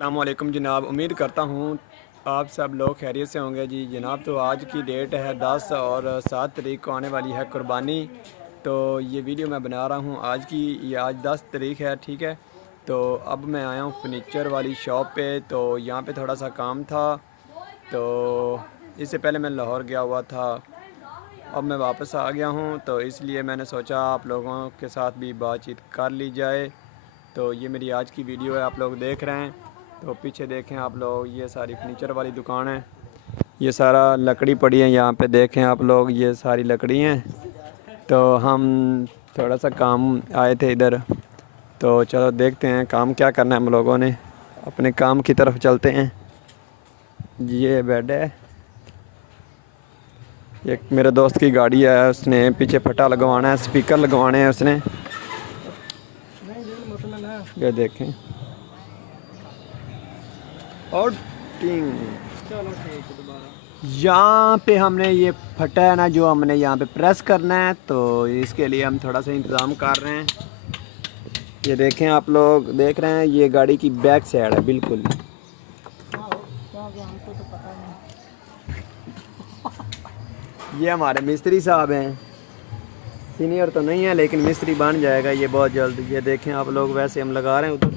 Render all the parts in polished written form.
अस्सलामुअलैकुम जनाब, उम्मीद करता हूँ आप सब लोग खैरियत से होंगे जी जनाब। तो आज की डेट है 10 और 7 तारीख को आने वाली है कुर्बानी। तो ये वीडियो मैं बना रहा हूँ आज 10 तारीख है, ठीक है। तो अब मैं आया हूँ फर्नीचर वाली शॉप पे। तो यहाँ पे थोड़ा सा काम था, तो इससे पहले मैं लाहौर गया हुआ था, अब मैं वापस आ गया हूँ। तो इसलिए मैंने सोचा आप लोगों के साथ भी बातचीत कर ली जाए। तो ये मेरी आज की वीडियो है, आप लोग देख रहे हैं। तो पीछे देखें आप लोग, ये सारी फर्नीचर वाली दुकान है, ये सारा लकड़ी पड़ी है यहाँ पे, देखें आप लोग ये सारी लकड़ी हैं। तो हम थोड़ा सा काम आए थे इधर, तो चलो देखते हैं काम क्या करना है हम लोगों ने, अपने काम की तरफ चलते हैं। ये बेड है, एक मेरे दोस्त की गाड़ी है, उसने पीछे फटा लगवाना है, स्पीकर लगवाने हैं उसने, ये देखें। और यहाँ पे हमने ये फटा है ना, जो हमने यहाँ पे प्रेस करना है, तो इसके लिए हम थोड़ा सा इंतज़ाम कर रहे हैं। ये देखें आप लोग देख रहे हैं, ये गाड़ी की बैक साइड है बिल्कुल। ये हमारे मिस्त्री साहब हैं, सीनियर तो नहीं है लेकिन मिस्त्री बन जाएगा ये बहुत जल्द। ये देखें आप लोग, वैसे हम लगा रहे हैं उधर।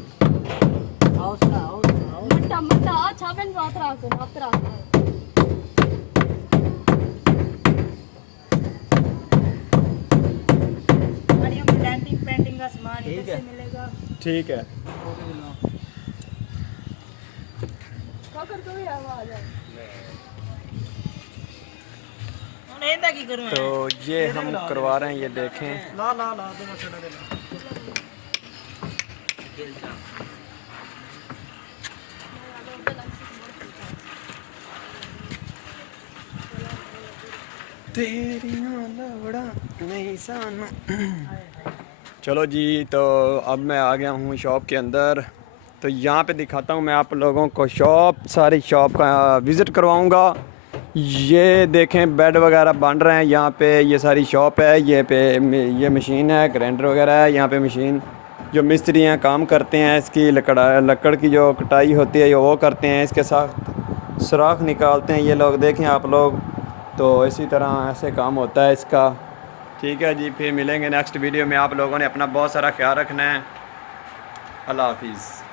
ठीक है। तो ये हम करवा रहे हैं, ये देखें। चलो जी, तो अब मैं आ गया हूँ शॉप के अंदर। तो यहाँ पे दिखाता हूँ मैं आप लोगों को शॉप, सारी शॉप का विज़िट करवाऊँगा। ये देखें बेड वगैरह बन रहे हैं यहाँ पे, ये सारी शॉप है। ये मशीन है, ग्राइंडर वगैरह है यहाँ पे। मशीन जो मिस्त्री हैं काम करते हैं, इसकी लकड़ की जो कटाई होती है वो करते हैं, इसके साथ सुराख निकालते हैं ये लोग, देखें आप लोग। तो इसी तरह ऐसे काम होता है इसका। ठीक है जी, फिर मिलेंगे नेक्स्ट वीडियो में। आप लोगों ने अपना बहुत सारा ख्याल रखना है। अल्लाह हाफिज़।